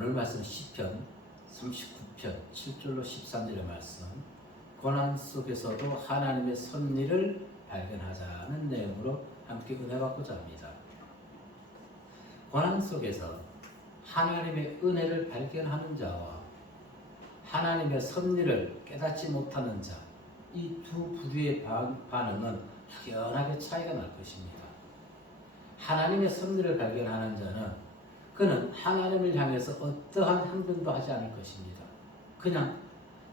오늘 말씀 시편 39편 7절로 13절의 말씀, 고난 속에서도 하나님의 섭리를 발견하자는 내용으로 함께 은혜 받고자 합니다. 고난 속에서 하나님의 은혜를 발견하는 자와 하나님의 섭리를 깨닫지 못하는 자, 이 두 부류의 반응은 확연하게 차이가 날 것입니다. 하나님의 섭리를 발견하는 자는 그는 하나님을 향해서 어떠한 행동도 하지 않을 것입니다. 그냥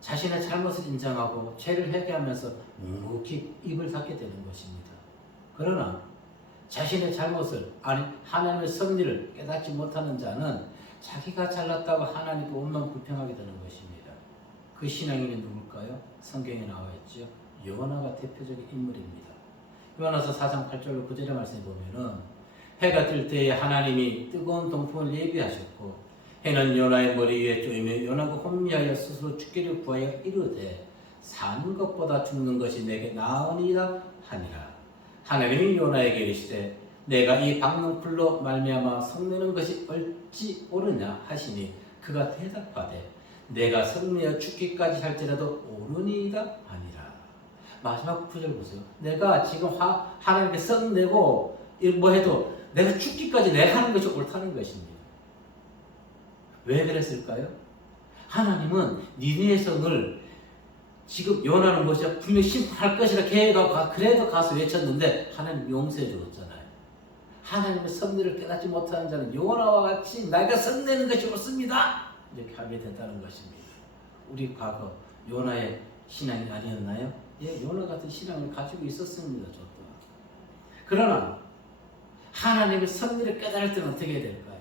자신의 잘못을 인정하고 죄를 회개하면서 묵묵히 입을 닫게 되는 것입니다. 그러나 자신의 잘못을, 아니 하나님의 섭리를 깨닫지 못하는 자는 자기가 잘났다고 하나님께 온몸 불평하게 되는 것입니다. 그 신앙인이 누굴까요? 성경에 나와 있죠. 요나가 대표적인 인물입니다. 요나서 4장 8절로 9절의 말씀에 보면은 해가 뜰 때에 하나님이 뜨거운 동풍을 예비하셨고 해는 요나의 머리 위에 쪼이며 요나가 혼미하여 스스로 죽기를 구하여 이르되 사는 것보다 죽는 것이 내게 나으니라 하니라. 하나님이 요나에게 이르시되 내가 이 박는 풀로 말미암아 성내는 것이 얼지 옳으냐 하시니 그가 대답하되 내가 성내어 죽기까지 할지라도 옳으니이다 하니라. 마지막 구절 보세요. 내가 지금 하나님께 성내고 뭐 해도 내가 죽기까지 내가 하는 것이 옳다는 것입니다. 왜 그랬을까요? 하나님은 니느웨 성을 지금 요나는 것이 분명히 심판할 것이라 계획하고 그래도 가서 외쳤는데 하나님 용서해 주었잖아요. 하나님의 섭리를 깨닫지 못하는 자는 요나와 같이 내가 성내는 것이 옳습니다 이렇게 하게 된다는 것입니다. 우리 과거 요나의 신앙이 아니었나요? 예, 요나 같은 신앙을 가지고 있었습니다. 저도. 그러나 하나님의 섭리를 깨달을 때는 어떻게 해야 될까요?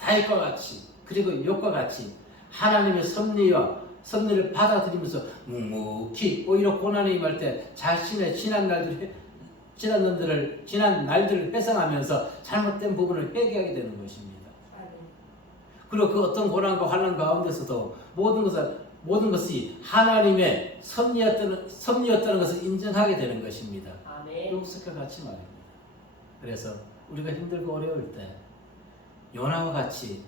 다윗과 같이, 그리고 욥과 같이 하나님의 섭리를 받아들이면서 묵묵히 오히려 고난에 임할 때 자신의 지난 날들을 회상하면서 잘못된 부분을 회개하게 되는 것입니다. 그리고 그 어떤 고난과 환난 가운데서도 모든 것이 하나님의 섭리였다는 것을 인정하게 되는 것입니다. 욥과 같이 말입니다. 그래서 우리가 힘들고 어려울 때 요나와 같이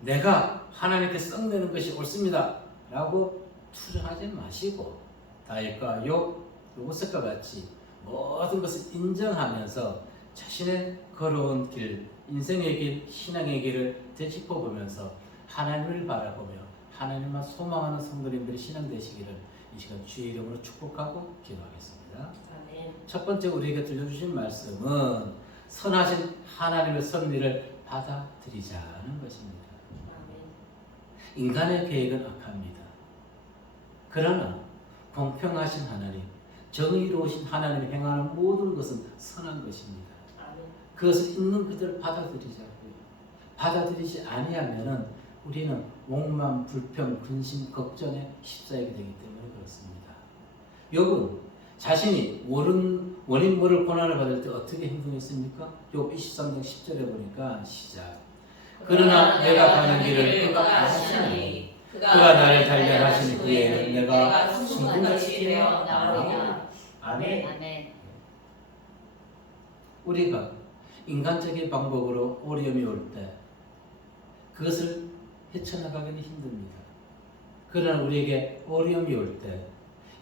내가 하나님께 썩내는 것이 옳습니다 라고 투정하지 마시고 다윗과 욥과 같이 모든 것을 인정하면서 자신의 걸어온 길, 인생의 길, 신앙의 길을 되짚어보면서 하나님을 바라보며 하나님만 소망하는 성도님들이 신앙 되시기를 이 시간 주의 이름으로 축복하고 기도하겠습니다. 첫 번째 우리에게 들려주신 말씀은 선하신 하나님의 섭리를 받아들이자는 것입니다. 인간의 계획은 악합니다. 그러나 공평하신 하나님, 정의로우신 하나님이 행하는 모든 것은 선한 것입니다. 그것을 있는 그대로 받아들이자고요. 받아들이지 아니하면은 우리는 오만, 불평, 근심, 걱정에 휩싸이게 되기 때문에 그렇습니다. 욥은 자신이 원인 모를 고난을 받을 때 어떻게 행동했습니까? 욥 23장 10절에 보니까 시작. 그러나 내가 가는 길을 그가 아시나니 그가 나를 단련하신 후에는 내가 순금같이 되어 나오리라. 아멘. 우리가 인간적인 방법으로 어려움이 올 때 그것을 헤쳐나가기는 힘듭니다. 그러나 우리에게 어려움이 올 때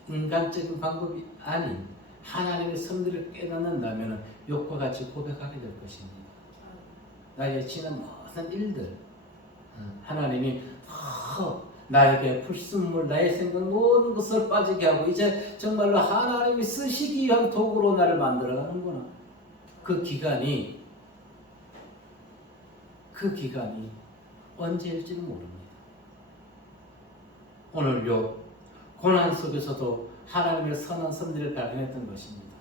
인간적인 방법이 아닌 하나님의 섭리를 깨닫는다면 욥과 같이 고백하게 될 것입니다. 나의 지난 모든 일들 하나님이 나에게 불순물, 나의 생각 모든 것을 빠지게 하고 이제 정말로 하나님이 쓰시기 위한 도구로 나를 만들어가는구나. 그 기간이 언제일지는 모릅니다. 오늘 욥 고난 속에서도 하나님의 선한 섭리를 발견했던 것입니다.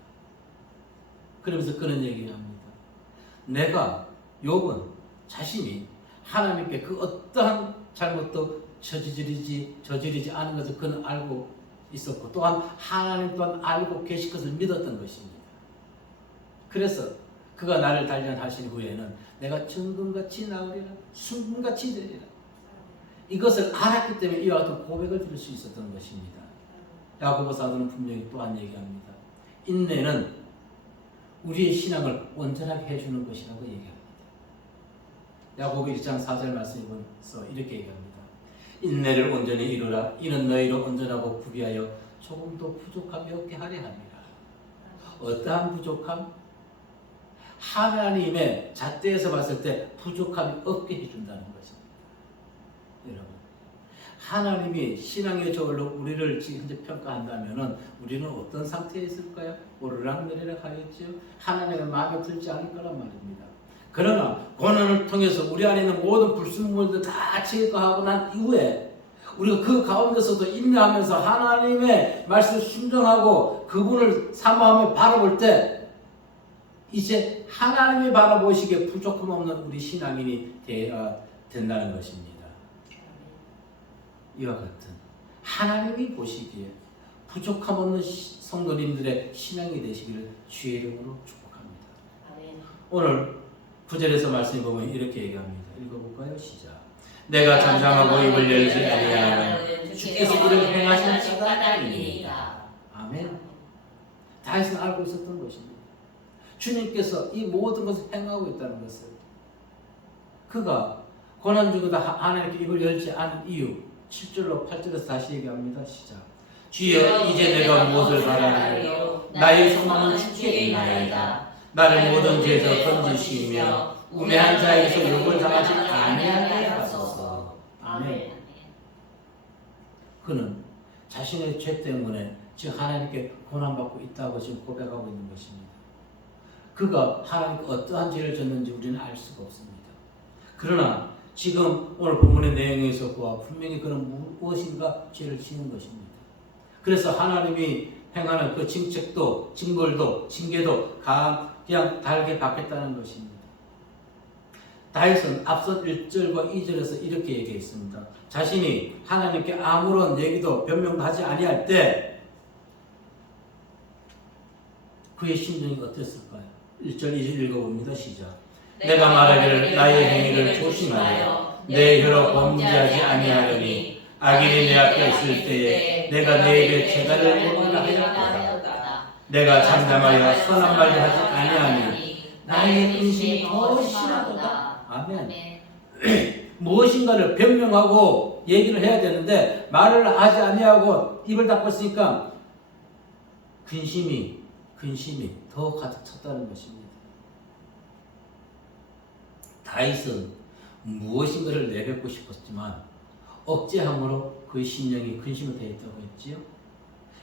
그러면서 그런 얘기를 합니다. 욥은 자신이 하나님께 그 어떠한 잘못도 저지르지 않은 것을 그는 알고 있었고 또한 하나님 또한 알고 계실 것을 믿었던 것입니다. 그래서 그가 나를 단련하신 후에는 내가 정금같이 나으리라, 순금같이 되리라. 이것을 알았기 때문에 이와 같은 고백을 드릴 수 있었던 것입니다. 야고보 사도는 분명히 또한 얘기합니다. 인내는 우리의 신앙을 온전하게 해주는 것이라고 얘기합니다. 야고보 1장 4절 말씀에 보면서 이렇게 얘기합니다. 인내를 온전히 이루라. 이는 너희로 온전하고 구비하여 조금도 부족함이 없게 하려 함이라. 어떠한 부족함? 하나님의 잣대에서 봤을 때 부족함이 없게 해준다는 것입니다. 여러분, 하나님이 신앙의 저울로 우리를 지금 현재 평가한다면 우리는 어떤 상태에 있을까요? 오르락내리락 하겠지요. 하나님의 마음에 들지 않을 거란 말입니다. 그러나 고난을 통해서 우리 안에 있는 모든 불순물들 다 제거하고 난 이후에 우리가 그 가운데서도 인내하면서 하나님의 말씀을 순종하고 그분을 사모하며 바라볼 때 이제 하나님이 바라보시기에 부족함 없는 우리 신앙인이 되어야 된다는 것입니다. 이와 같은 하나님이 보시기에 부족함 없는 성도님들의 신앙이 되시기를 주의 이름으로 축복합니다. 오늘 9절에서 말씀해 보면 이렇게 얘기합니다. 읽어볼까요? 시작. 내가 잠잠하고 입을 열지 아니하면 주께서 이를 행하신 까닭이니이다. 아멘. 다윗은 알고 있었던 것입니다. 주님께서 이 모든 것을 행하고 있다는 것을, 그가 고난 중에도 하나님께 입을 열지 않은 이유 7절로 8절에서 다시 얘기합니다. 시작. 주여 이제 내가 무엇을 바라리요? 나의 소망은 주께 있나이다. 나를 모든 죄에서 건지시며 우매한 자에게서 욕을 당하지 아니하게 하소서. 아멘. 그는 자신의 죄 때문에 지금 하나님께 고난받고 있다고 지금 고백하고 있는 것입니다. 그가 하나님께 어떠한 죄를 졌는지 우리는 알 수가 없습니다. 그러나 지금 오늘 본문의 내용에서 보아 분명히 그는 무엇인가 죄를 지은 것입니다. 그래서 하나님이 행하는 그 징책도 징벌도 징계도 그냥 달게 받겠다는 것입니다. 다윗은 앞선 1절과 2절에서 이렇게 얘기했습니다. 자신이 하나님께 아무런 얘기도 변명도 하지 아니할 때 그의 심정이 어땠을까요? 1절 2절 읽어봅니다. 시작. 내가 말하기를 나의 행위를 조심하여 내 혀로 범죄하지 아니하려니 악인이 내 앞에 있을 때에 내가 내게 재갈을 보이라 하였도다. 내가 잠잠하여 선한 말도 하지 아니하니 나의 근심이 더 심하도다. 아멘. 무엇인가를 변명하고 얘기를 해야 되는데 말을 하지 아니하고 입을 닫고 있으니까 근심이 더 가득 찼다는 것입니다. 다윗은 무엇인가를 내뱉고 싶었지만 억제함으로 그의 심령이 근심이 되어 있다고 했지요.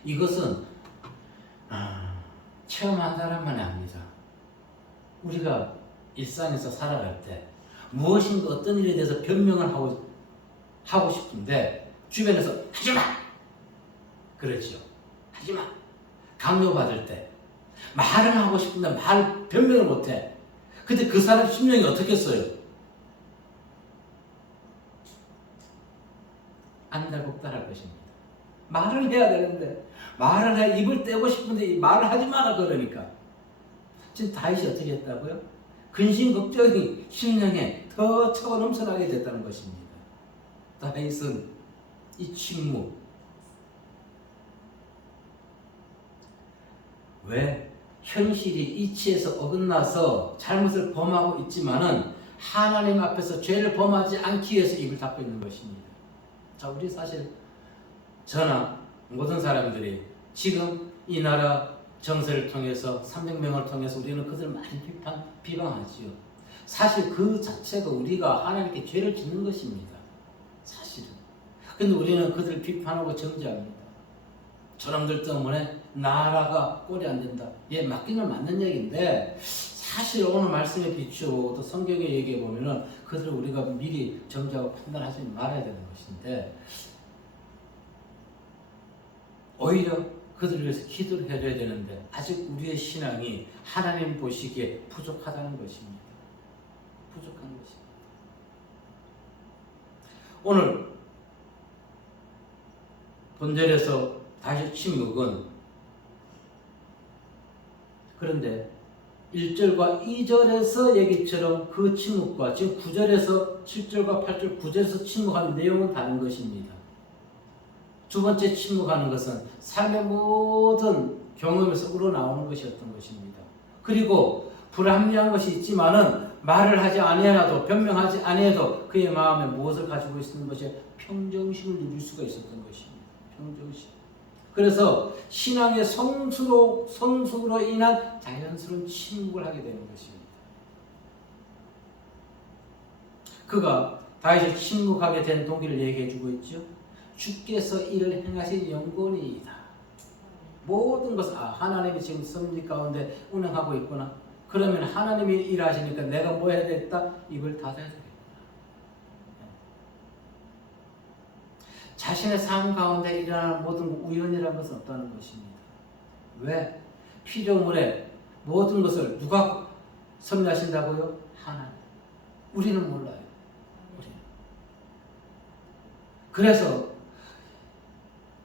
이것은 체험한 사람만이 압니다. 우리가 일상에서 살아갈 때 무엇인가 어떤 일에 대해서 변명을 하고 싶은데 주변에서 하지마! 그렇죠. 하지마! 강요받을 때 말을 하고 싶은데 변명을 못해. 근데 그 사람 심령이 어떻겠어요? 안달복달할 것입니다. 말을 해야 되는데 말을 해 입을 떼고 싶은데 말을 하지 마라 그러니까. 지금 다윗이 어떻게 했다고요? 근심 걱정이 심령에 더 차고 넘쳐나게 됐다는 것입니다. 다윗은 이 침묵, 왜? 현실이 이치에서 어긋나서 잘못을 범하고 있지만은 하나님 앞에서 죄를 범하지 않기 위해서 입을 닫고 있는 것입니다. 자, 우리 사실 저나 모든 사람들이 지금 이 나라 정세를 통해서 300명을 통해서 우리는 그들을 많이 비방하지요. 사실 그 자체가 우리가 하나님께 죄를 짓는 것입니다. 사실은. 근데 우리는 그들을 비판하고 정죄합니다. 저놈들 때문에 나라가 꼴이 안 된다. 예, 맞기는 맞는 얘기인데 사실 오늘 말씀에 비추어 또 성경에 얘기해 보면은 그들을 우리가 미리 정죄하고 판단하지 말아야 되는 것인데 오히려 그들을 위해서 기도를 해줘야 되는데 아직 우리의 신앙이 하나님 보시기에 부족하다는 것입니다. 부족한 것입니다. 오늘 본절에서 다시 침묵은 그런데 1절과 2절에서 얘기처럼 그 침묵과 지금 9절에서 7절과 8절 9절에서 침묵하는 내용은 다른 것입니다. 두 번째 침묵하는 것은 삶의 모든 경험에서 우러나오는 것이었던 것입니다. 그리고 불합리한 것이 있지만은 말을 하지 아니하여도 변명하지 아니해도 그의 마음에 무엇을 가지고 있는 것이 평정심을 누릴 수가 있었던 것입니다. 평정심. 그래서 신앙의 성숙으로 인한 자연스러운 침묵을 하게 되는 것입니다. 그가 다윗이 침묵하게 된 동기를 얘기해 주고 있죠. 주께서 이를 행하신 영권이이다. 모든 것을 하나님이 지금 섭리 가운데 운행하고 있구나. 그러면 하나님이 일하시니까 내가 뭐 해야 되겠다? 입을 닫아야 되겠구나. 자신의 삶 가운데 일어나는 모든 우연이라는 것은 없다는 것입니다. 왜? 피조물의 모든 것을 누가 섭리하신다고요? 하나님. 우리는 몰라요. 우리는. 그래서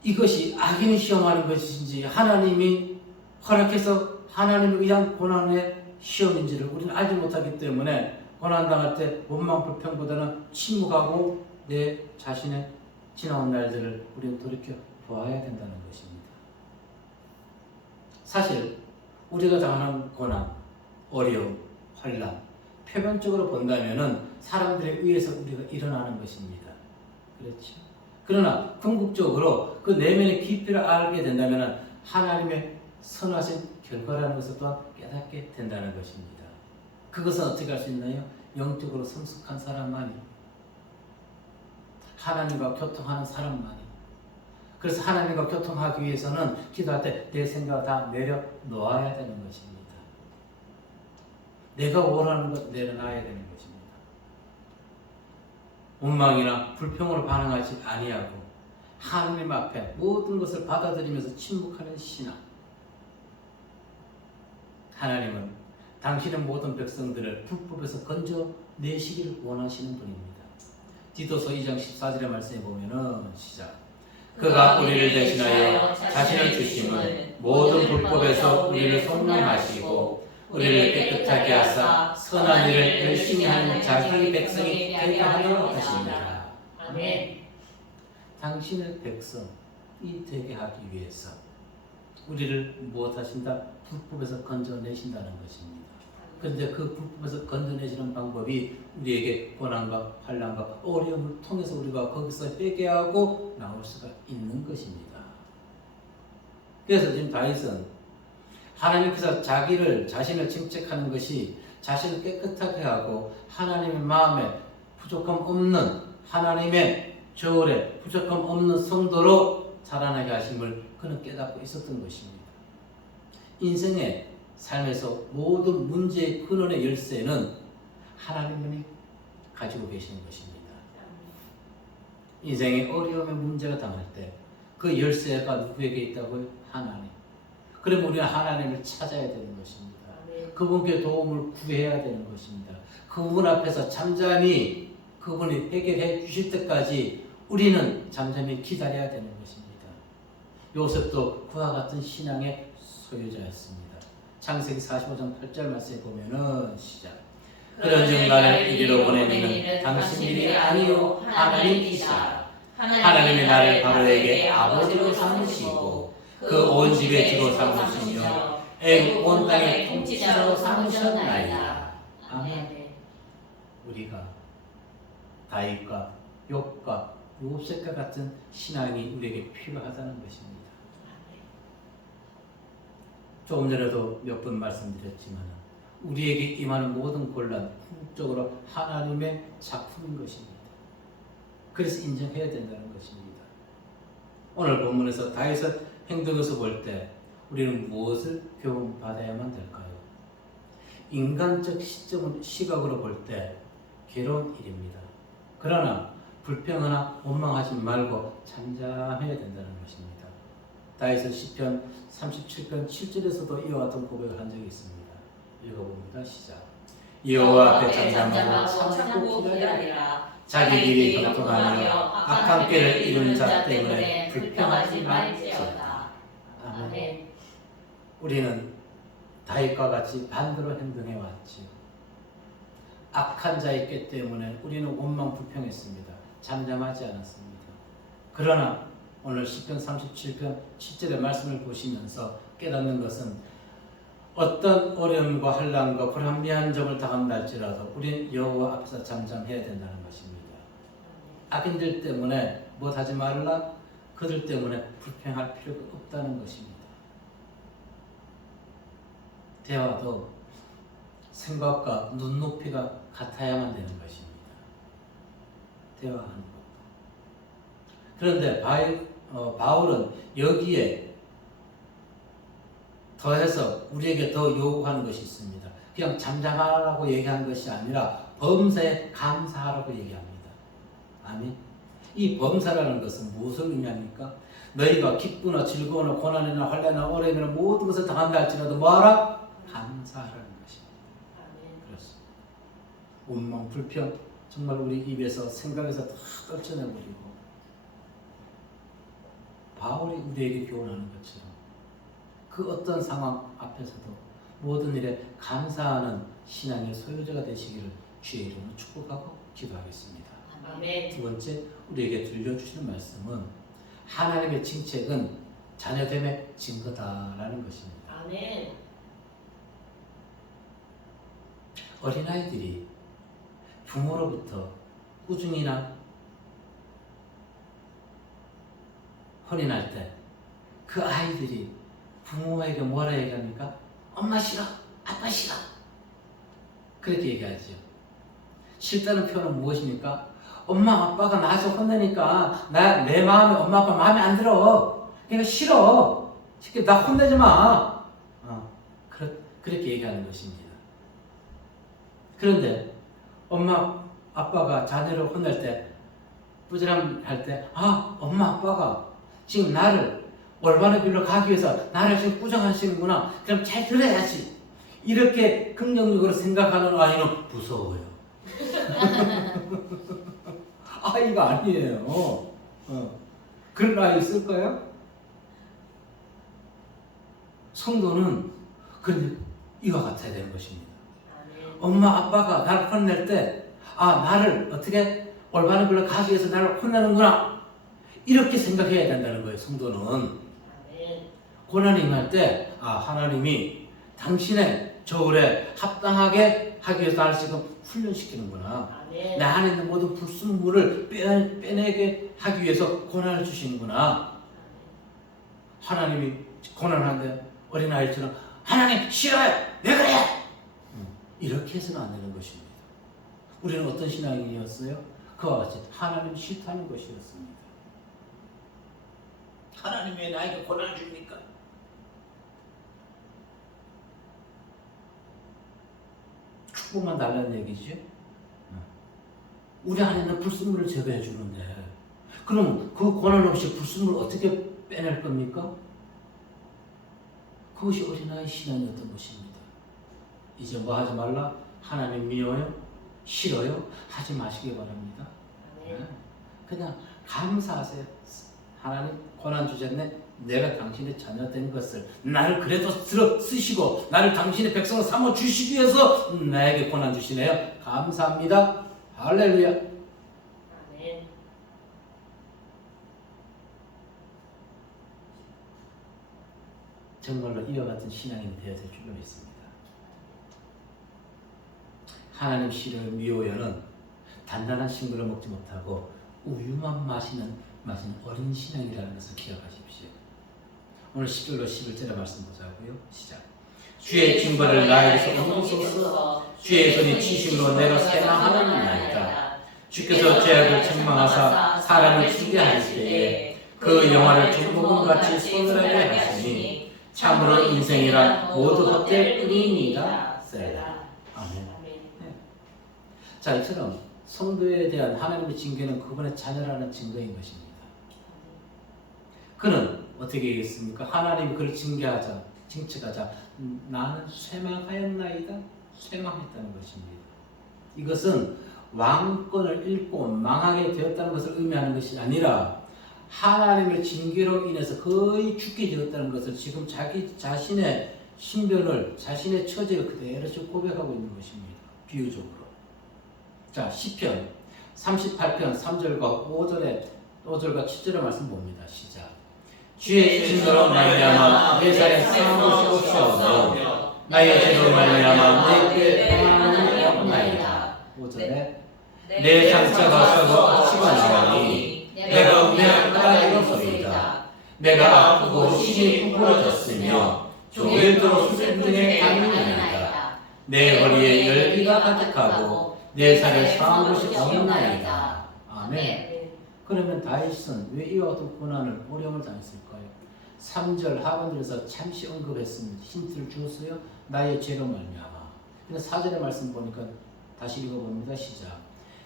이것이 악인이 시험하는 것인지 하나님이 허락해서 하나님에 의한 고난의 시험인지를 우리는 알지 못하기 때문에 고난당할 때 원망 불평보다는 침묵하고 내 자신의 지나온 날들을 우리는 돌이켜 보아야 된다는 것입니다. 사실 우리가 당하는 고난, 어려움, 환난 표면적으로 본다면은 사람들에 의해서 우리가 일어나는 것입니다. 그렇죠? 그러나 궁극적으로 그 내면의 깊이를 알게 된다면 하나님의 선하신 결과라는 것을 또한 깨닫게 된다는 것입니다. 그것은 어떻게 할 수 있나요? 영적으로 성숙한 사람만이, 하나님과 교통하는 사람만이. 그래서 하나님과 교통하기 위해서는 기도할 때 내 생각을 다 내려놓아야 되는 것입니다. 내가 원하는 것 내려놔야 되는 것입니다. 원망이나 불평으로 반응하지 아니하고 하나님 앞에 모든 것을 받아들이면서 침묵하는 신앙. 하나님은 당신의 모든 백성들을 불법에서 건져내시기를 원하시는 분입니다. 디도서 2장 14절의 말씀에 보면은 시작. 그가 우리를 대신하여 자신을 주심은 모든 불법에서 우리를 속량하시고 우리를 깨끗하게 하사 선한 일을 열심히 하는 자기 백성이 되게 하려 하십니다. 아멘. 당신의 백성이 되게 하기 위해서 우리를 무엇하신다? 불법에서 건져내신다는 것입니다. 그런데 그 불법에서 건져내시는 방법이 우리에게 고난과 환난과 어려움을 통해서 우리가 거기서 회개하고 나올 수가 있는 것입니다. 그래서 지금 다윗은 하나님께서 자신을 증책하는 것이 자신을 깨끗하게 하고 하나님의 마음에 부족함 없는, 하나님의 저울에 부족함 없는 성도로 자라나게 하심을 그는 깨닫고 있었던 것입니다. 인생의 삶에서 모든 문제의 근원의 열쇠는 하나님이 가지고 계시는 것입니다. 인생의 어려움의 문제가 당할 때 그 열쇠가 누구에게 있다고요? 하나님. 그럼 우리는 하나님을 찾아야 되는 것입니다. 그분께 도움을 구해야 되는 것입니다. 그분 앞에서 잠잠히 그분이 해결해 주실 때까지 우리는 잠잠히 기다려야 되는 것입니다. 요셉도 그와 같은 신앙의 소유자였습니다. 창세기 45장 8절 말씀에 보면은 시작. 그런즉 나를 이리로 보내는 이는 당신 일이 아니요 하나님이시라. 하나님이 나를 바로에게 아버지로 삼으시고 그 온 집의 주로 삼으시며 애국 온 땅의 통치자로 삼으셨나이다. 아멘. 우리가 다윗과 욥과 요셉과 같은 신앙이 우리에게 필요하다는 것입니다. 조금 전에도 몇 번 말씀드렸지만 우리에게 임하는 모든 곤란 궁극적으로 하나님의 작품인 것입니다. 그래서 인정해야 된다는 것입니다. 오늘 본문에서 다윗의 행동에서 볼 때 우리는 무엇을 교훈받아야만 될까요? 인간적 시각으로 볼 때 괴로운 일입니다. 그러나 불평하나 원망하지 말고 잠잠해야 된다는 것입니다. 다윗은 시편 37편 7절에서도 이와 같은 고백을 한 적이 있습니다. 읽어봅니다. 시작. 여호와 앞에 잠잠하고 참고 기다리라. 자기 길이 형통하며 악한 꾀를 이룬 자 때문에 불평하지 말지어다. 아멘. 우리는 다윗과 같이 반대로 행동해 왔지요. 악한 자의 꾀 때문에 우리는 원망 불평했습니다. 잠잠하지 않았습니다. 그러나 오늘 시편 37편 7절의 말씀을 보시면서 깨닫는 것은 어떤 어려움과 환난과 불합리한 점을 당한다 할지라도 우리는 여호와 앞에서 잠잠해야 된다는 것입니다. 악인들 때문에 못하지 말라, 그들 때문에 불평할 필요가 없다는 것입니다. 대화도 생각과 눈높이가 같아야만 되는 것입니다. 대화하는 것도. 그런데 바울은 여기에 더해서 우리에게 더 요구하는 것이 있습니다. 그냥 잠잠하라고 얘기한 것이 아니라 범사에 감사하라고 얘기합니다. 아멘. 이 범사라는 것은 무엇을 의미합니까? 너희가 기쁘나 즐거우나 고난이나 환난이나 어려움이나 모든 것을 당한다 할지라도 뭐하라? 감사하라는 것입니다. 그렇습니다. 원망, 불평 정말 우리 입에서 생각에서 다 떨쳐내버리고 바울이 우리에게 교훈하는 것처럼 그 어떤 상황 앞에서도 모든 일에 감사하는 신앙의 소유자가 되시기를 주의 이름으로 축복하고 기도하겠습니다. 아멘. 두 번째, 우리에게 들려주시는 말씀은 하나님의 칭책은 자녀됨의 증거다라는 것입니다. 아멘. 어린아이들이 부모로부터 꾸중이나 혼인할 때 그 아이들이 부모에게 뭐라 얘기합니까? 엄마 싫어, 아빠 싫어. 그렇게 얘기하죠. 싫다는 표현은 무엇입니까? 엄마 아빠가 나한테 혼내니까 내 마음에 엄마 아빠 마음에 안 들어. 그러니까 싫어. 나 혼내지 마. 그렇게 얘기하는 것입니다. 그런데 엄마 아빠가 자녀를 혼낼 때 부지런할 때 엄마 아빠가 지금 나를 올바른 길로 가기 위해서 나를 지금 꾸정하시는구나. 그럼 잘 들어야지. 이렇게 긍정적으로 생각하는 아이는 무서워요. 아이가 아니에요. 그런 아이 있을까요? 성도는 그런데 이와 같아야 되는 것입니다. 엄마 아빠가 나를 혼낼 때 나를 어떻게 올바른 길로 가기 위해서 나를 혼내는구나. 이렇게 생각해야 된다는 거예요. 성도는. 고난이 임할 때 하나님이 당신의 저울에 합당하게 하기 위해서 나를 지금 훈련시키는구나. 내 안에 있는 모든 불순물을 빼내게 하기 위해서 고난을 주시는구나. 하나님이 고난하는데 어린아이처럼 하나님 싫어요. 왜 그래? 이렇게 해서는 안 되는 것입니다. 우리는 어떤 신앙인이었어요? 그와 같이 하나님 싫다는 것이었습니다. 하나님 왜 나에게 고난을 줍니까? 축복만 달라는 얘기죠. 우리 안에 있는 불순물을 제거해 주는데 그럼 그 고난 없이 불순물을 어떻게 빼낼 겁니까? 그것이 어린아이 신앙이었던 것입니다. 이제 뭐 하지 말라? 하나님 미워요? 싫어요? 하지 마시기 바랍니다. 그냥 감사하세요. 하나님 고난 주셨네. 내가 당신의 자녀 된 것을 나를 그래도 쓰시고 나를 당신의 백성으로 삼아 주시기 위해서 나에게 고난 주시네요. 감사합니다. 할렐루야. 아멘. 정말로 이와 같은 신앙인이 되어야 될 줄로 믿습니다. 하나님 싫어요, 미워요는 단단한 신구를 먹지 못하고 우유만 마시는 어린 신앙이라는 것을 기억하십시오. 오늘 10절로 11절의 말씀 보자고요. 시작. 주의 징벌을 나에게서 옮기소서. 주의 손이 치심으로 내가 쇠망하는 나이다. 주께서 죄악을 책망하사 사람을 치게 하실 때에 그 영화를 종목같이 손으로게 하시니 참으로 인생이란 모두 헛될 뿐이니이다. 아멘. 네. 자, 이처럼 성도에 대한 하나님의 징계는 그분의 자녀라는 증거인 것입니다. 그는 어떻게 얘기했습니까? 하나님이 그를 징책하자 나는 쇠망하였나이다. 쇠망했다는 것입니다. 이것은 왕권을 잃고 망하게 되었다는 것을 의미하는 것이 아니라 하나님의 징계로 인해서 거의 죽게 되었다는 것을 지금 자기 자신의 신변을, 자신의 처지를 그대로 고백하고 있는 것입니다. 비유적으로. 자, 시편 38편 3절과 5절과 7절의 말씀 봅니다. 시작. 주의 증거로 말미암아 내 살에 싸울 것이 없어 나의 죄로 말미암아 내게 평안이 없나이다. 5절에 내 상처가 썩어 치가 나오니 내가 우매한 까닭이로소이다. 내가 아프고 심히 부풀어졌으며 조일도록 수술 중에 가느니이다. 내 허리에 열기가 가득하고 내 살에 상한 곳이 없나이다. 아멘. 그러면 다윗은 왜 이와 같은 고난을 어려움을 당했을까요? 3절 하반절에서 잠시 언급했습니다. 힌트를 주었어요. 나의 죄로 말미암아. 근데 4절의 말씀 보니까 다시 읽어봅니다. 시작.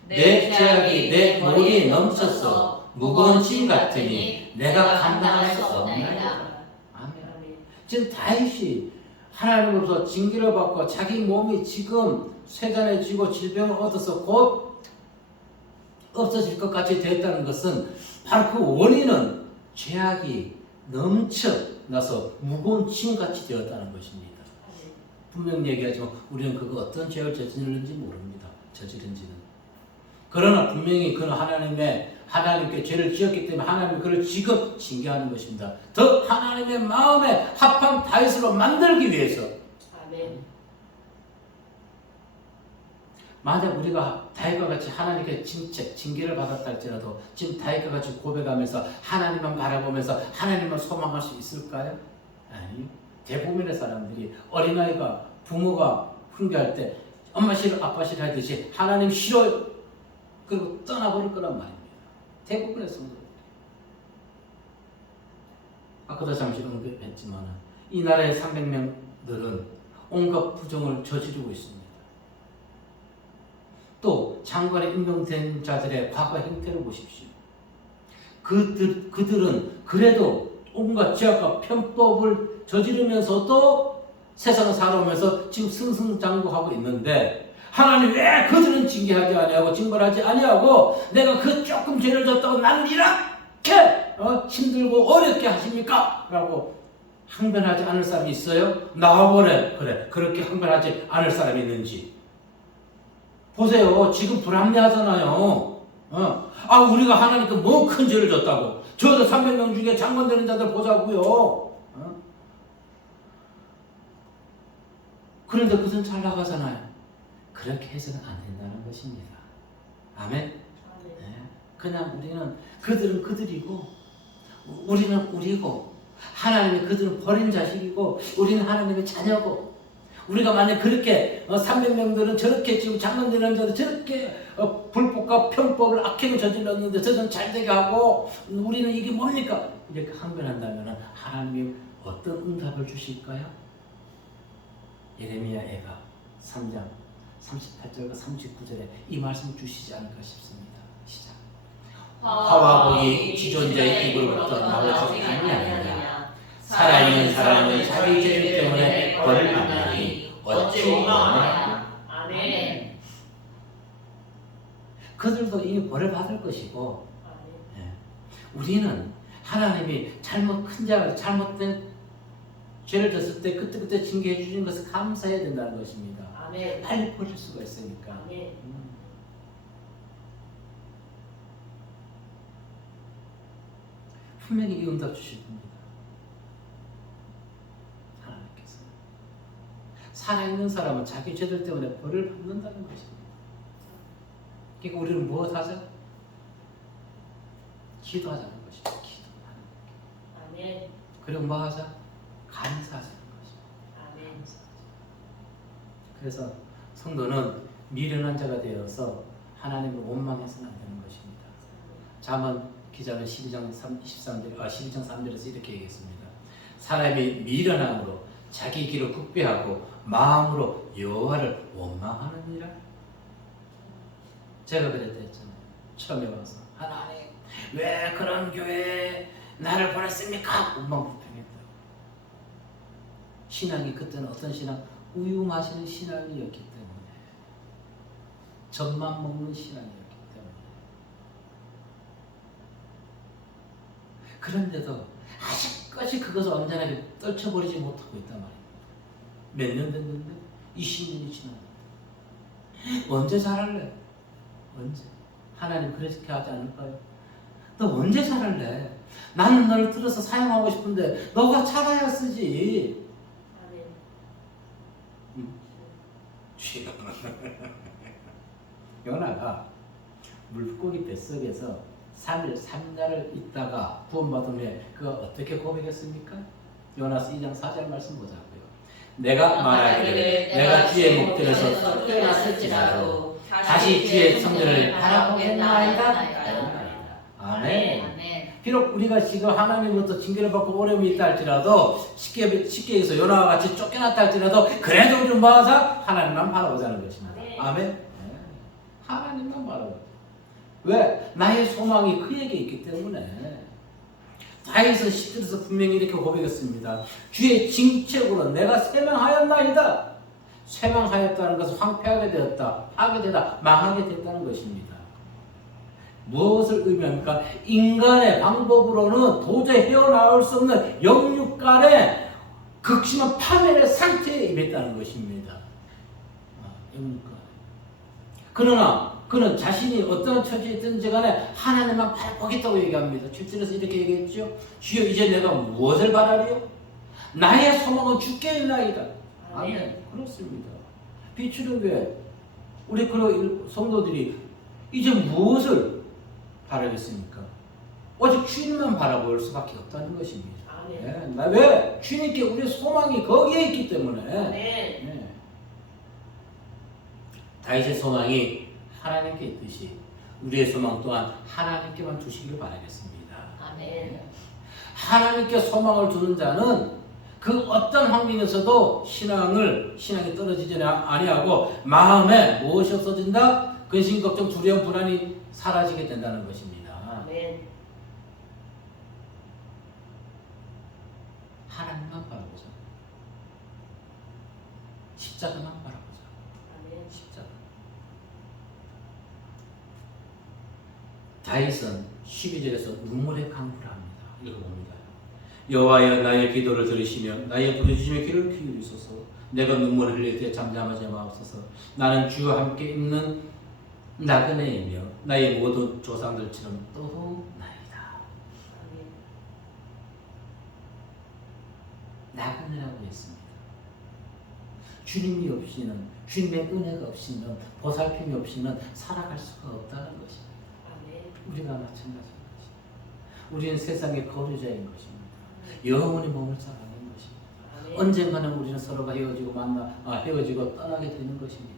내 죄악이 내 머리에 넘쳐서 무거운 짐 같으니 내가 감당할 수 없나이다. 아멘. 지금 다윗이 하나님으로부터 징계를 받고 자기 몸이 지금 쇠잔해지고 질병을 얻어서 곧 없어질 것 같이 되었다는 것은 바로 그 원인은 죄악이 넘쳐나서 무거운 짐같이 되었다는 것입니다. 분명히 얘기하지만 우리는 그거 어떤 죄를 저질렀는지 모릅니다. 저지른지는. 그러나 분명히 그는 하나님께 죄를 지었기 때문에 하나님이 그를 지금 징계하는 것입니다. 더 하나님의 마음에 합한 다윗으로 만들기 위해서. 아멘. 만약 우리가 다윗과 같이 하나님께 징계를 받았다 할지라도 지금 다윗과 같이 고백하면서 하나님만 바라보면서 하나님만 소망할 수 있을까요? 아니. 대부분의 사람들이 어린아이가 부모가 훈계할 때 엄마 싫어 아빠 싫어 하듯이 하나님 싫어요 그리고 떠나버릴 거란 말입니다. 대부분의 성도들. 아까도 잠시 언급했지만 이 나라의 300명들은 온갖 부정을 저지르고 있습니다. 또 장관에 임명된 자들의 과거 행태를 보십시오. 그들은 그래도 온갖 죄악과 편법을 저지르면서도 세상을 살아오면서 지금 승승장구하고 있는데 하나님 왜 그들은 징계하지 아니하고 징벌하지 아니하고 내가 그 조금 죄를 졌다고 나는 이렇게 힘들고 어렵게 하십니까? 라고 항변하지 않을 사람이 있어요? 나와보래. 그래 그렇게 항변하지 않을 사람이 있는지 보세요. 지금 불합리하잖아요. 우리가 하나님께 뭐 큰 죄를 졌다고 저도 300명 중에 장관 되는 자들 보자고요. 그런데 그들은 잘 나가잖아요. 그렇게 해서는 안 된다는 것입니다. 아멘? 네. 그냥 우리는 그들은 그들이고 우리는 우리고 하나님이 그들은 버린 자식이고 우리는 하나님의 자녀고 우리가 만약 그렇게 300명들은 저렇게 지금 장관되는 자들 저렇게 불법과 편법을 악행을 저질렀는데 저는 잘되게 하고 우리는 이게 뭡니까? 이렇게 항변한다면 하나님이 어떤 응답을 주실까요? 예레미야 애가 3장 38절과 39절에 이 말씀 주시지 않을까 싶습니다. 시작. 화와 복이 지존자의 입으로부터 나오지 아니하느냐. 살아있는 사람은 자기 죄 때문에 벌을 받나니 어찌 원하냐. 아멘. 그들도 이미 벌을 받을 것이고 우리는 하나님이 잘못된 죄를 졌을 때 그때 징계해 주신 것을 감사해야 된다는 것입니다. 아멘. 빨리 버릴 수가 있으니까. 아멘. 분명히 이 응답 주실 겁니다. 하나님께서. 살아있는 사람은 자기 죄들 때문에 벌을 받는다는 것입니다. 그러니까 우리는 무엇하자? 기도하자는 것입니다. 기도하는 것. 아멘. 그리고 뭐하자? 감사하자는 것입니다. 아멘. 그래서 성도는 미련한 자가 되어서 하나님을 원망해서는 안 되는 것입니다. 잠언 기자는 12장 3절에서 이렇게 얘기했습니다. 사람이 미련함으로 자기 길을 국배하고 마음으로 여호와를 원망하느니라. 제가 그랬다 했잖아요. 처음에 와서 하나님 왜 그런 교회에 나를 보냈습니까? 원망불평했다고. 신앙이 그때는 어떤 신앙? 우유 마시는 신앙이었기 때문에 젖만 먹는 신앙이었기 때문에 그런데도 아직까지 그것을 완전하게 떨쳐버리지 못하고 있단 말입니다. 몇 년 됐는데? 20년이 지났는데 언제 잘할래? 언제? 하나님 그렇게 하지 않을까요? 너 언제 잘할래? 나는 너를 들어서 사용하고 싶은데 너가 잘해야 쓰지. 아멘. 주여. 요나가 물고기 뱃속에서 3일 3날을 있다가 구원받은 후에 그가 어떻게 고백했습니까? 요나서 2장 4절 말씀 보자고요. 내가 말하기를 내가 주의 목전에서 쫓겨났을지라도 다시 주의 성전을 바라보겠나이다. 아멘. 비록 우리가 지금 하나님으로부터 징계를 받고 어려움이 있다 할지라도 쉽게 얘기해서 요나와 같이 쫓겨났다 할지라도 그래도 우리는 뭐하자? 하나님만 바라보자는 것입니다. 아멘. 네. 하나님만 바라보자. 왜? 나의 소망이 그에게 있기 때문에. 다윗은 10절에서 분명히 이렇게 고백했습니다. 주의 징책으로 내가 쇠망하였나이다. 쇠망하였다는 것은 황폐하게 되었다, 파괴되다, 망하게 됐다는 것입니다. 무엇을 의미합니까? 인간의 방법으로는 도저히 헤어나올 수 없는 영육간의 극심한 파멸의 상태에 임했다는 것입니다. 영육간. 그러나 그는 자신이 어떤 처지에 있든지 간에 하나님만 바라보겠다고 얘기합니다. 7절에서 이렇게 얘기했죠. 주여 이제 내가 무엇을 바라리요? 나의 소망은 주께 있나이다. 아멘. 그렇습니다. 비추는 게 우리 그 성도들이 이제 무엇을 바라겠습니까? 오직 주님만 바라볼 수밖에 없다는 것입니다. 네. 왜? 주님께 우리의 소망이 거기에 있기 때문에. 네. 다윗의 소망이 하나님께 있듯이 우리의 소망 또한 하나님께만 두시기를 바라겠습니다. 아멘. 하나님께 소망을 두는 자는 그 어떤 환경에서도 신앙이 떨어지지 아니하고 마음에 무엇이 없어진다? 근심, 걱정, 두려움, 불안이 사라지게 된다는 것입니다. 아멘. 하나님만 바라보자. 십자가만 바라보자. 아멘. 십자가. 다윗은 12절에서 눈물의 강구를 합니다. 읽어봅니다. 여호와여 나의 기도를 들으시며 나의 부르짖음에 귀를 기울이소서. 내가 눈물을 흘릴 때 잠잠하지 마옵소서. 나는 주와 함께 있는 나그네이며 나의 모든 조상들처럼 또도 나이다. 나그네라고 했습니다. 주님이 없이는, 주님의 은혜가 없이는, 보살핌이 없이는 살아갈 수가 없다는 것입니다. 우리가 마찬가지인 것입니다. 우리는 세상의 거류자인 것입니다. 영원히 몸을 살아가는 것입니다. 언젠가는 우리는 서로가 헤어지고 떠나게 되는 것입니다.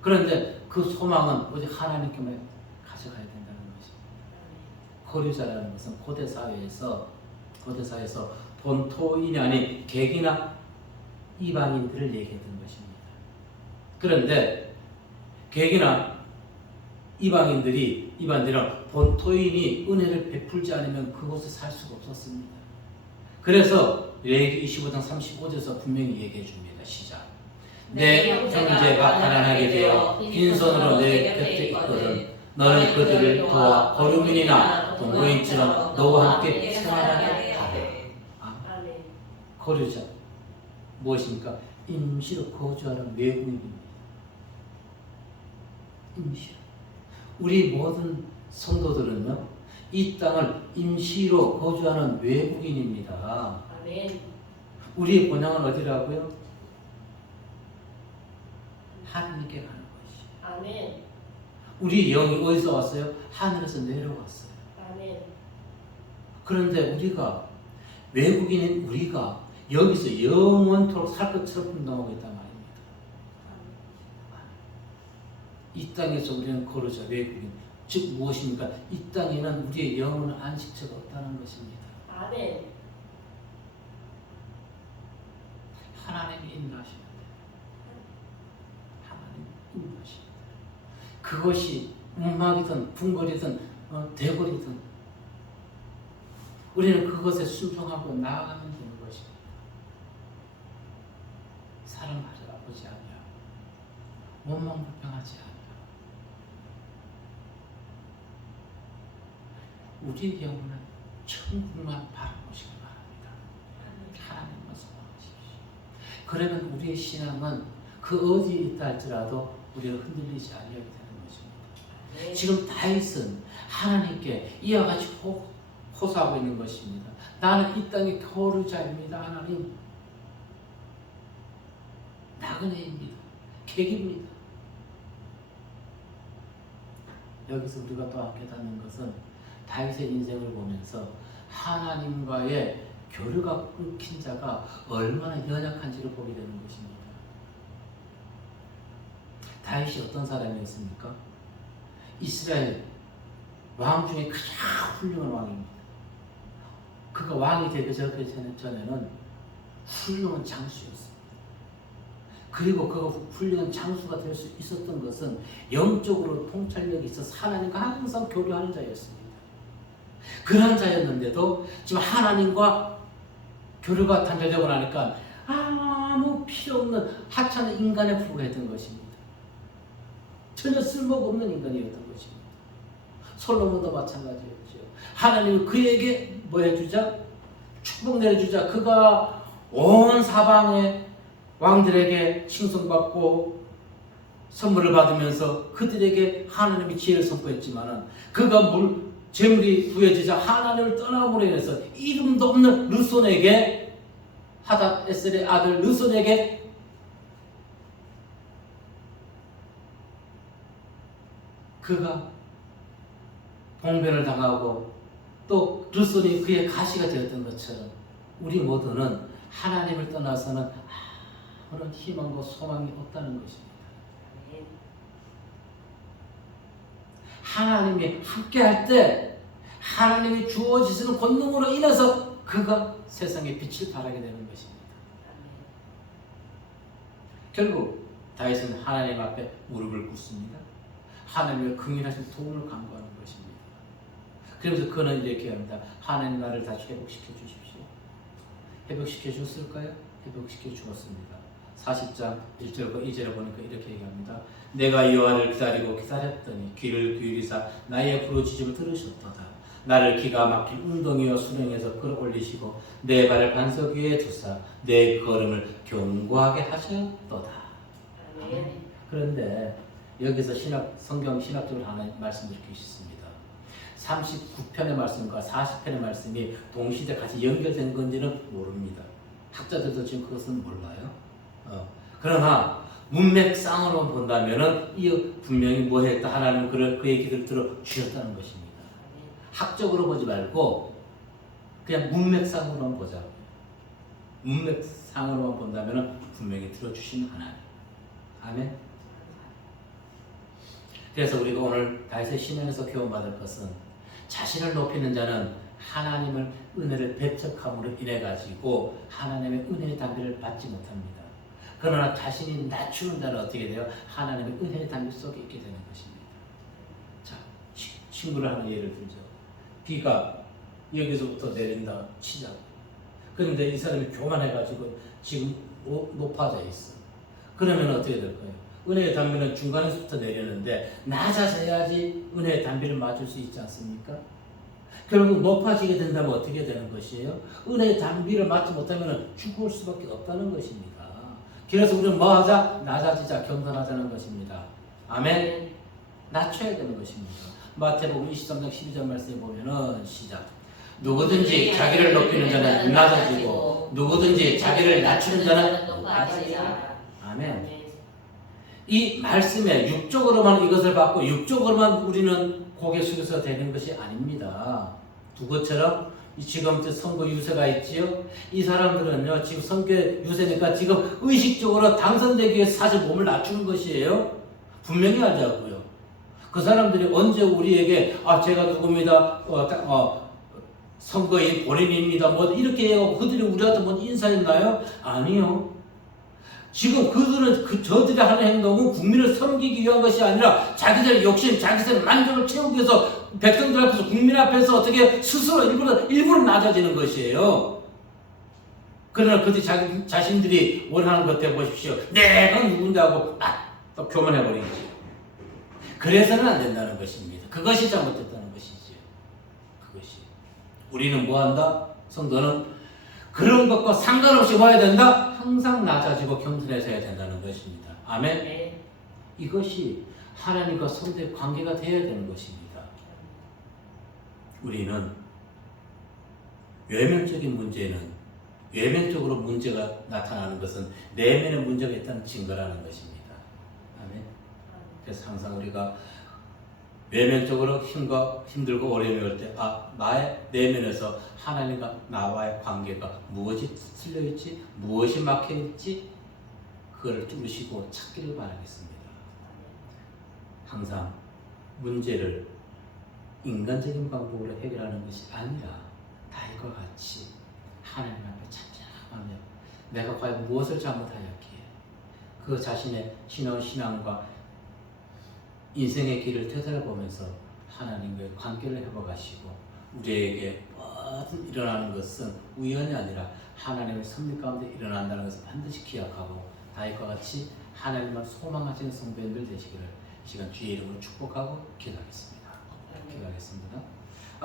그런데 그 소망은 오직 하나님께만 가져가야 된다는 것입니다. 거류자라는 것은 고대 사회에서 본토인이 아닌 객이나 이방인들을 얘기했던 것입니다. 그런데 객이나 이방인들은 본토인이 은혜를 베풀지 않으면 그곳에 살 수가 없었습니다. 그래서 레위기 25장 35절에서 분명히 얘기해 줍니다. 시작. 내 형제가 가난하게 되어 빈손으로 내 곁에 있거든 너는 그들을 도와 거류민이나 동거인처럼 너와 함께 생활하게 하라. 아멘. 거류자 무엇입니까? 임시로 거주하는 외국인입니다. 임시로. 우리 모든 성도들은요 이 땅을 임시로 거주하는 외국인입니다. 아멘. 우리의 본향은 어디라고요? 하나님께 가는 것이. 아멘. 우리 영이 어디서 왔어요? 하늘에서 내려왔어요. 아멘. 그런데 우리가 외국인인 우리가 여기서 영원토록 살 것처럼 분당하고 있단 말입니다. 이 땅에서 우리는 거르자 외국인. 즉 무엇입니까? 이 땅에는 우리의 영혼은 안식처가 없다는 것입니다. 아멘. 하나님이 인도하시는 그것이 움막이든 궁궐이든 대궐이든 우리는 그것에 순종하고 나아가면 되는 것입니다. 사랑하지 않냐 원망 불평하지 않냐 우리의 영혼은 천국만 바라보시기 바랍니다. 하나님만 소망하십시오. 그러면 우리의 신앙은 그 어디에 있다 할지라도 우리가 흔들리지 아니하게 되는 것입니다. 지금 다윗은 하나님께 이와 같이 호소하고 있는 것입니다. 나는 이 땅의 거류자입니다. 하나님 나그네입니다. 객입니다. 여기서 우리가 또 깨닫는 것은 다윗의 인생을 보면서 하나님과의 교류가 끊긴 자가 얼마나 연약한지를 보게 되는 것입니다. 다윗이 어떤 사람이었습니까? 이스라엘 왕 중에 가장 훌륭한 왕입니다. 그가 왕이 되기 전에는 훌륭한 장수였습니다. 그리고 그가 훌륭한 장수가 될 수 있었던 것은 영적으로 통찰력이 있어서 하나님과 항상 교류하는 자였습니다. 그런 자였는데도 지금 하나님과 교류가 단절되고 나니까 아무 필요 없는 하찮은 인간에 불과했던 것입니다. 전혀 쓸모가 없는 인간이었던 것입니다. 솔로몬도 마찬가지였죠. 하나님은 그에게 뭐 해주자? 축복 내려주자. 그가 온 사방의 왕들에게 칭송받고 선물을 받으면서 그들에게 하나님의 지혜를 선포했지만은 그가 재물이 부여지자 하나님을 떠남으로 인해서 이름도 없는 르손에게 하닷 에셀의 아들 르손에게 그가 봉변을 당하고 또 르손이 그의 가시가 되었던 것처럼 우리 모두는 하나님을 떠나서는 아무런 희망과 소망이 없다는 것입니다. 하나님이 함께할 때 하나님이 주어지시는 권능으로 인해서 그가 세상에 빛을 발하게 되는 것입니다. 결국 다윗은 하나님 앞에 무릎을 꿇습니다. 하나님의 긍휼하신 도움을 간구하는 것입니다. 그러면서 그는 이렇게 합니다. 하나님 나를 다시 회복시켜 주십시오. 회복시켜 주었을까요? 회복시켜 주었습니다. 40장 1절과 2절에 보니까 이렇게 얘기합니다. 내가 여호와를 기다리고 기다렸더니 귀를 기울이사 나의 부르짖음을 들으셨도다. 나를 기가 막힌 웅덩이와 수렁에서 끌어올리시고 내 발을 반석 위에 두사 내 걸음을 견고하게 하셨도다. 그런데 여기서 성경 신학적으로 하나의 말씀을 이렇게 있습니다. 39편의 말씀과 40편의 말씀이 동시대 같이 연결된 건지는 모릅니다. 학자들도 지금 그것은 몰라요. 그러나 문맥상으로 본다면은 이 분명히 뭐 했다 하나님은 그의 기도를 들어 주셨다는 것입니다. 학적으로 보지 말고 그냥 문맥상으로만 보자고요. 문맥상으로만 본다면은 분명히 들어주신 하나님. 아멘. 그래서 우리가 오늘 다윗의 시면에서 교훈받을 것은 자신을 높이는 자는 하나님을 은혜를 배척함으로 인해 가지고 하나님의 은혜의 담비를 받지 못합니다. 그러나 자신이 낮추는 자는 어떻게 돼요? 하나님의 은혜의 담비 속에 있게 되는 것입니다. 자, 친구를 하나 예를 들죠. 비가 여기서부터 내린다 치자고. 그런데 이 사람이 교만해가지고 지금 높아져 있어. 그러면 어떻게 될까요? 은혜의 담비는 중간에서부터 내리는데 낮아져야지 은혜의 담비를 맞을 수 있지 않습니까? 결국 높아지게 된다면 어떻게 되는 것이에요? 은혜의 담비를 맞지 못하면 죽을 수밖에 없다는 것입니다. 그래서 우리는 뭐 하자? 낮아지자, 겸손하자는 것입니다. 아멘? 낮춰야 되는 것입니다. 마태복음 23장 12절 말씀에 보면은 시작. 누구든지 자기를 높이는 자는 낮아지고 누구든지 자기를 낮추는 자는 높아지자. 아멘. 이 말씀에 육적으로만 이것을 받고 육적으로만 우리는 고개 숙여서 되는 것이 아닙니다. 누구처럼 지금 선거 유세가 있지요. 이 사람들은요 지금 선거 유세니까 지금 의식적으로 당선되기 위해서 사실 몸을 낮추는 것이에요. 분명히 하자고요. 그 사람들이 언제 우리에게 제가 누굽니다. 선거인 본인입니다. 뭐 이렇게 해요. 그들이 우리한테 뭔 인사했나요? 아니요. 지금 그들은 저들이 하는 행동은 국민을 섬기기 위한 것이 아니라 자기들 욕심, 자기들 만족을 채우기 위해서 백성들 앞에서 국민 앞에서 어떻게 스스로 일부러 낮아지는 것이에요. 그러나 그들이 자신들이 원하는 것 때 보십시오. 내가 누군데 하고 또 교만해버리지. 그래서는 안 된다는 것입니다. 그것이 잘못됐다는 것이지요. 그것이. 우리는 뭐한다? 성도는 그런 것과 상관없이 와야 된다? 항상 낮아지고 겸손해서 해야 된다는 것입니다. 아멘? 네. 이것이 하나님과 성도의 관계가 되어야 되는 것입니다. 우리는 외면적인 문제는 외면적으로 문제가 나타나는 것은 내면에 문제가 있다는 증거라는 것입니다. 아멘. 그래서 항상 우리가 외면적으로 힘들고 어려움이 올 때, 나의 내면에서 하나님과 나와의 관계가 무엇이 틀려있지, 무엇이 막혀있지, 그거를 뚫으시고 찾기를 바라겠습니다. 항상 문제를 인간적인 방법으로 해결하는 것이 아니라 다윗과 같이 하나님 앞에 잠잠하며 내가 과연 무엇을 잘못하였기에 그 자신의 신앙과 인생의 길을 되돌아보면서 하나님과의 관계를 회복하시고 우리에게 모든 일어나는 것은 우연이 아니라 하나님의 섭리 가운데 일어난다는 것을 반드시 기억하고 다윗과 같이 하나님을 소망하시는 성도님들 되시기를 이 시간 주의 이름으로 축복하고 기도하겠습니다. 기도하겠습니다.